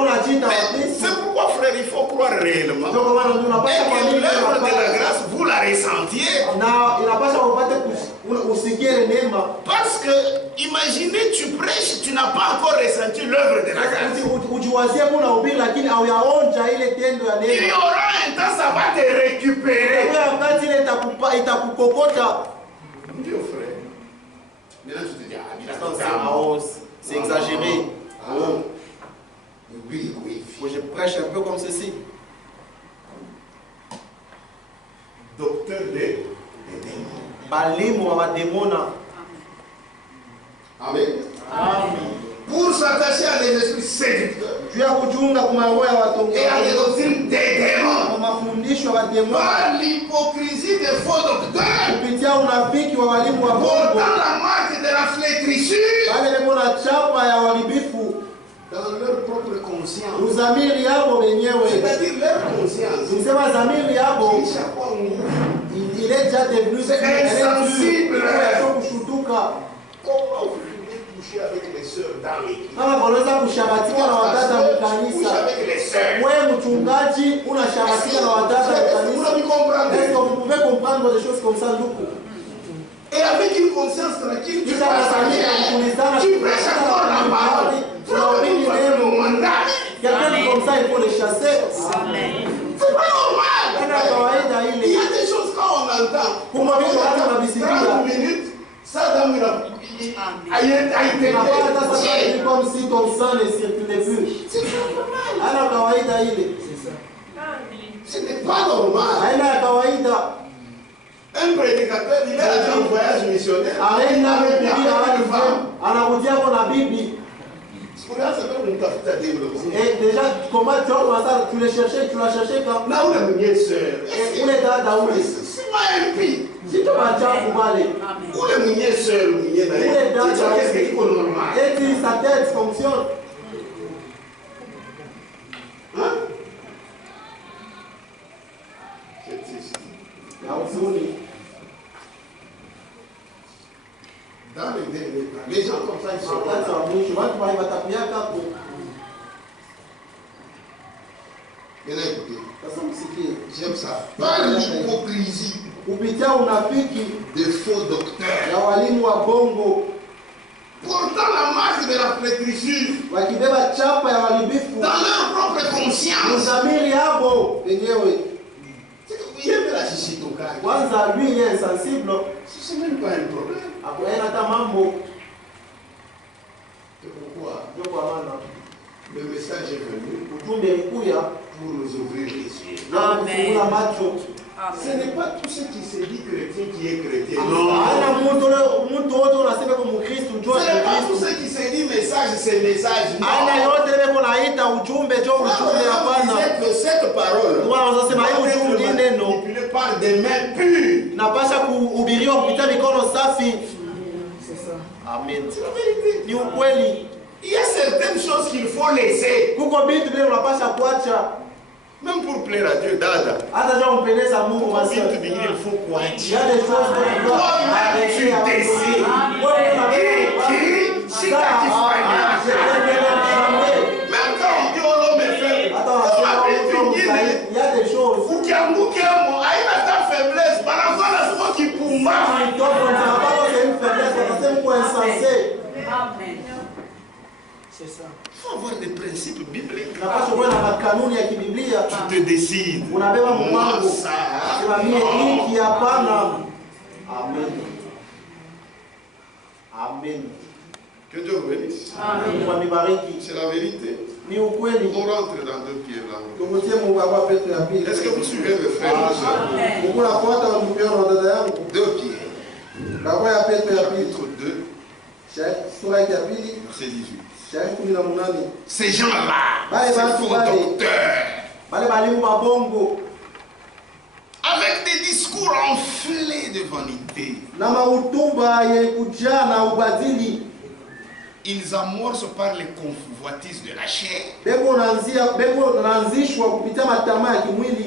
Mais c'est pourquoi, frère, il faut croire réellement. Et que l'œuvre de la grâce, vous la ressentiez. Parce que, imaginez, tu prêches, tu n'as pas encore ressenti l'œuvre de la grâce. Il y aura un temps, ça va te récupérer. Dieu, frère. Maintenant, tu te dis, c'est exagéré. Oui, oui. Je prêche un peu comme ceci. Docteur des démons. Amen. Amen. Pour s'attacher à des esprits séducteurs et à des doctrines des démons, par l'hypocrisie des faux docteurs, portant la marque de la flétrissure dans leur propre conscience. C'est-à-dire leur conscience. Il est déjà devenu insensible. Comment vous pouvez coucher avec les sœurs dans l'église? Couche avec les sœurs. Vous pouvez comprendre des choses comme ça, et avec une conscience tranquille, tu prêches encore la parole. Quelqu'un comme ça, il faut les chasser. C'est pas normal. Il y a des choses quand on entend. Pour 30 minutes, ça donne comme si ton sang ne circulait plus. C'est pas normal. Ce n'est pas normal. Un prédicateur, il est allé en voyage missionnaire. Et déjà, comment tu les cherchais, tu l'as cherché quand? Et sa tête fonctionne. Hein? Les gens comme ça, ils sont wakati wa mwisho watu wale watakunyaka hapo. Maintenant, écoutez. Sasa msikie. J'aime ça. Par l'hypocrisie Kupitia unafiki de faux docteurs. ya walimu wa bongo Portant la marque de la flétrissure wakibeba chapa ya walibifu dans leur propre conscience. dhamiri yabo wenyewe. Il y avait la chichitoka. Kwanza lui il est insensible, C'est même pas un problème. hakuona hata mambo. C'est pourquoi Ndio kwa maana le message est venu ujumbe ulikuja pour nous ouvrir les yeux. na kufungua macho. Ce n'est pas tout ce qui se dit chrétien qui est chrétien. Hana mtu wote unasema kwa Mkristo njoo Ce n'est pas tout Kristo. ce qui se dit message, c'est message. Aina yote ile kunaita ujumbe njoo ujumbe hapana. Que cette parole Wanasema hii ujumbe ni neno manipulée par des mains pures. inapasha kuhubiriwa kupitia mikono safi. Amen. C'est la vérité. Ni ukweli. Il y a certaines choses qu'il faut laisser. Kuko vitu vile unapasha kuacha Même pour plaire à Dieu, dada. hata njoo kumpendeza Mungu basi. Vitu vingine il faut Il y kuacha. a des choses que tu dois arrêter à décides. Qui Même quand on dit oh l'homme est faible, il y a des choses. ukiangukiamo haina hata faiblesse, banakuwa nasema kipumba. Donc on ne dira pas que c'est une faiblesse, parce que c'est un insensé. Amen. C'est ça. Il faut avoir des principes bibliques. Unapaswa kuwa na makanuni ya kibiblia. Tu te décides. Unabeba mwangu. Ça. Simamie hiki hapana. Amen. Amen. Que Dieu vous bénisse. Mungu amibariki. C'est la vérité. Ni ukweli. On rentre dans 2 Pierre là. Tumutie Mungu wa Petro ya pili. Est-ce que vous suivez mes frères et sœurs? Mungu anafuata wa ndugu yangu na dada yangu. 2 Pierre. Barua ya Petro ya pili. Chapitre 2, Sura ya pili. verset 18. Shairi 18. Ces gens-là, Bale ces bantu faux bale. docteurs, Bale balimu ba bongo avec des discours enflés de vanité, na mahutuba yenye kujaa na ubadili. ils amorcent par les convoitises de la chair, Beko naanzishwa kupitia matamaa ya kimwili,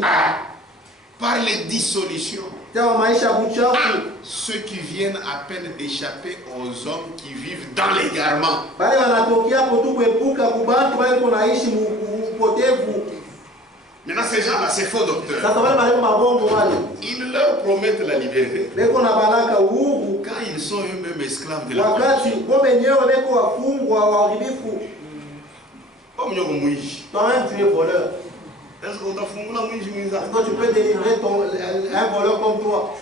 par les dissolutions, kwa maisha ya buchafu. ceux qui viennent à peine d'échapper aux hommes qui vivent dans l'égarement. Bale wanatokea hapo tu kuepuka kubaki bale kunaishi upotevu. Maintenant, ces gens-là, ces faux docteurs, Sasa bale balimu ba bongo wale ils leur promettent la liberté beko na baraka uhuru, quand ils sont eux-mêmes esclaves de la wakati corruption. wao wenyewe beko wafungwa wa uharibifu. Comme nous, Moïse. Toi-même tu es voleur. Est-ce qu'on t'a fondé la Moïse? Est-ce que tu peux délivrer un voleur comme toi?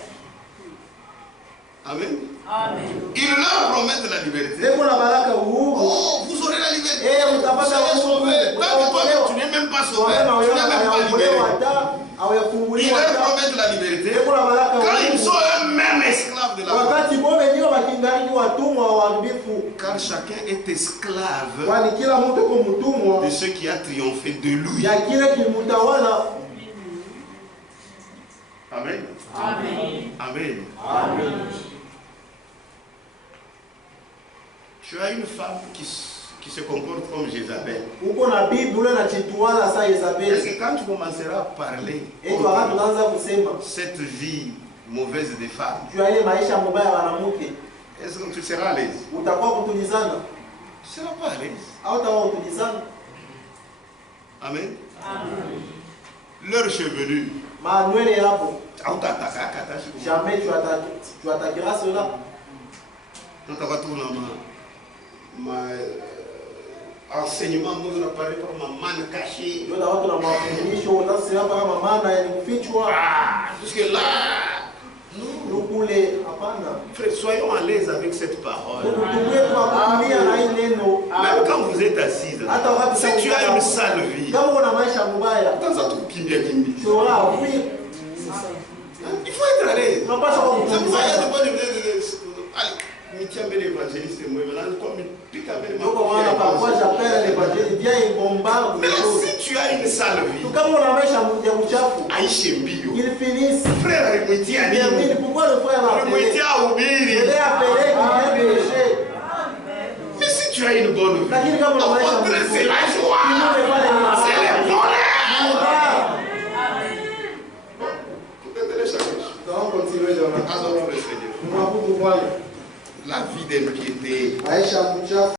Amen. Amen. Ils leur promettent la liberté. Beko na baraka uhuru. Oh, vous aurez la liberté. Eh, Vous serez sauvés. Même toi-même, tu n'es même pas sauvé. Tu n'es même pas libéré. Ils leur promettent la liberté quand ils sont eux-mêmes esclaves de la loi. wakati bo wenyewe wakingali watumwa wa uharibifu, Car chacun est esclave kwani kila mtu yuko mtumwa de ce qui a triomphé de lui. ya kile kilimtawala. Amen. Amen. Amen. Tu as une femme qui se comporte comme Jézabel. Uko na bibi ule anajitwala saa Est-ce Yezabeli. que quand tu commenceras à parler Eti wakati tunaanza kusema cette vie mauvaise des femmes, juu ya ile maisha mabaya ya wanamke, est-ce que tu seras à l'aise? utakuwa kutulizana Tu ne seras pas à l'aise. au utakuwa kutulizana? Amen. Amen. Leur chevelure. Manuele hapo Hautatakata. jamais tu attaqueras cela. Enseignement, moi, on a parlé par ma manne cachée. Ndio watu na mafundisho utasema kama maana ya kufichwa Jusque là, kule hapana. frère, soyons à l'aise avec cette parole. Tutumie kwa kutumia na hii neno. Même quand vous êtes assis, si tu as une sale vie, Kama una maisha mbaya, dans un truc qui vient. tu auras oui. Il faut être à l'aise. Tunapaswa kwa C'est pour ça qu'il y a des kutumia. bonnes. Allez, Mitia Bel évangéliste, moi, maintenant, comme il pique avec Ndio kwa maana parfois j'appelle l'évangile bien il bombarde. mais si tu as une sale vie, Kama una maisha ya uchafu, Aïe Mbio, il finisse. frère, Mitia Bien Nini, dit, pourquoi le frère a appelé? Mitia Il Oubiri. est appelé qui vient pécher. Mais si tu as une bonne vie, Lakini kama una au maisha contraire, c'est la il joie, ne pas les c'est le bonheur. Amen. Vous entendez chaque chose. Donc continuez de Adorons le Seigneur. Mungu Bwana. la vie d'impiété. maisha mchafu